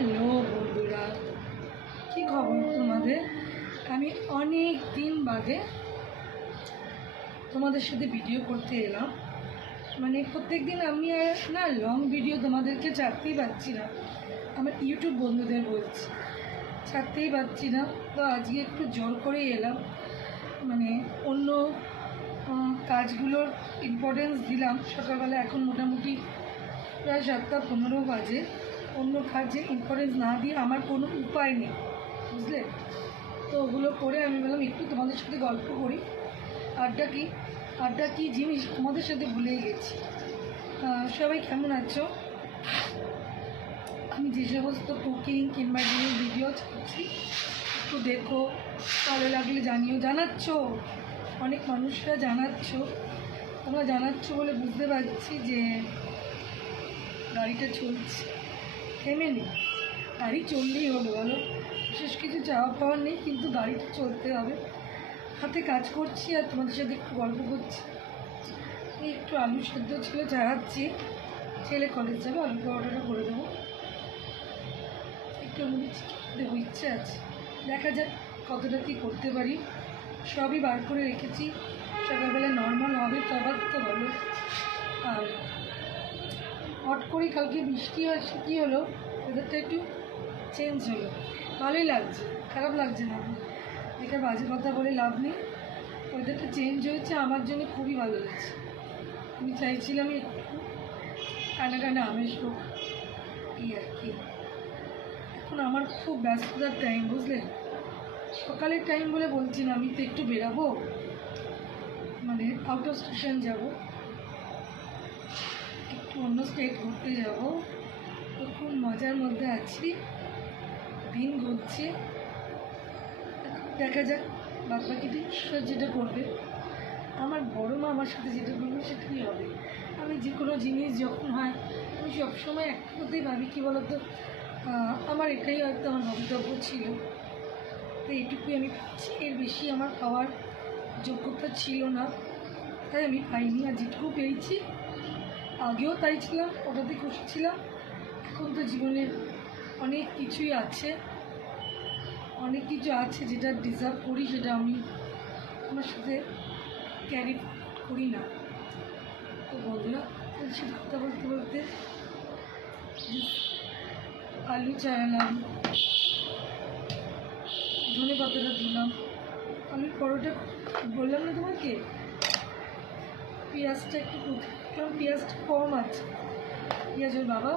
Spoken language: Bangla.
হ্যালো বন্ধুরা, কি খবর তোমাদের? আমি অনেক দিন বাদে তোমাদের সাথে ভিডিও করতে এলাম। মানে প্রত্যেক দিন আমি না লং ভিডিও তোমাদেরকে ছাড়তেই পারছি না, আমার ইউটিউব বন্ধুদের বলছি, ছাড়তেই পারছি না। তো আজকে একটু জোর করেই এলাম, মানে অন্য কাজগুলোর ইম্পর্টেন্স দিলাম সকালবেলা। এখন মোটামুটি প্রায় 7:15 বাজে। অন্য কাজে ইম্পর্টেন্স না দিয়ে আমার কোনো উপায় নেই, বুঝলে? তো ওগুলো করে আমি বললাম একটু তোমাদের সাথে গল্প করি। আড্ডা কি জিনিস তোমাদের সাথে ভুলেই গেছি। সবাই কেমন আছো? আমি যে সমস্ত কুকিং কিংবা ভিডিও ছাড়ছি একটু দেখো, ভালো লাগলে জানাচ্ছ, অনেক মানুষরা জানাচ্ছ। তোমরা জানাচ্ছ বলে বুঝতে পারছি যে গাড়িটা চলছে, থেমে নেই। গাড়ি চললেই হলো, বলো, বিশেষ কিছু চাওয়া পাওয়ার নেই, কিন্তু গাড়িটা চলতে হবে। হাতে কাজ করছি আর তোমাদের সাথে একটু গল্প করছি। এই একটু আলু সেদ্ধ ছিল, চাড়াচ্ছি। ছেলে কলেজ যাবে, আলু পরোটাটা করে দেবো। একটু দেবো, ইচ্ছে আছে, দেখা যাক কতটা কী করতে পারি। সবই বার করে রেখেছি, সকালবেলা নর্মাল হবে তো আবার তো ভালো। আর হট করে কালকে বৃষ্টি আসে, কী হলো, ওয়েদারটা একটু চেঞ্জ হলো, ভালোই লাগছে, খারাপ লাগছে না। দেখে বাজে কথা বলে লাভ নেই, ওয়েদারটা চেঞ্জ হয়েছে, আমার জন্য খুবই ভালো লাগছে। আমি চাইছিলাম একটু কানা আমেজ হোক, এই আর কি। এখন আমার খুব ব্যস্ততার টাইম, বুঝলে? সকালের টাইম বলে বলছি না, আমি তো একটু বেরাবো, মানে আউট অফ স্টেশন যাবো, একটু অন্য স্টেট ঘুরতে যাবো। তো খুব মজার মধ্যে আছি, দিন ঘুরছে, দেখা যাক বাদ বাকিটা ঈশ্বর যেটা করবে। আমার বড় মা আমার সাথে যেটা বলবে সেটাই হবে। আমি যে কোনো জিনিস যখন হয় আমি সবসময় একটা কথাই ভাবি, কী বলতো, আমার এটাই হয়তো আমার ভবিতব্য ছিল, তো এইটুকুই আমি পাচ্ছি, এর বেশি আমার পাওয়ার যোগ্যতা ছিল না, তাই আমি পাইনি। আর যেটুকু পেয়েছি, আগেও তাই ছিলাম, ওটাতে খুশি ছিলাম। এখন তো জীবনের অনেক কিছুই আছে, অনেক কিছু আছে যেটা ডিজার্ভ করি, সেটা আমি আমার সাথে ক্যারি করি না। তো বন্ধুরা, সাথে কথা বলতে বলতে আলু চালালাম, ধনে পাতাটা দিলাম, আলুর পরোটা বললাম না তোমাকে, পেঁয়াজটা একটু কারণ পেঁয়াজটা কম আছে, পেঁয়াজ ওর বাবা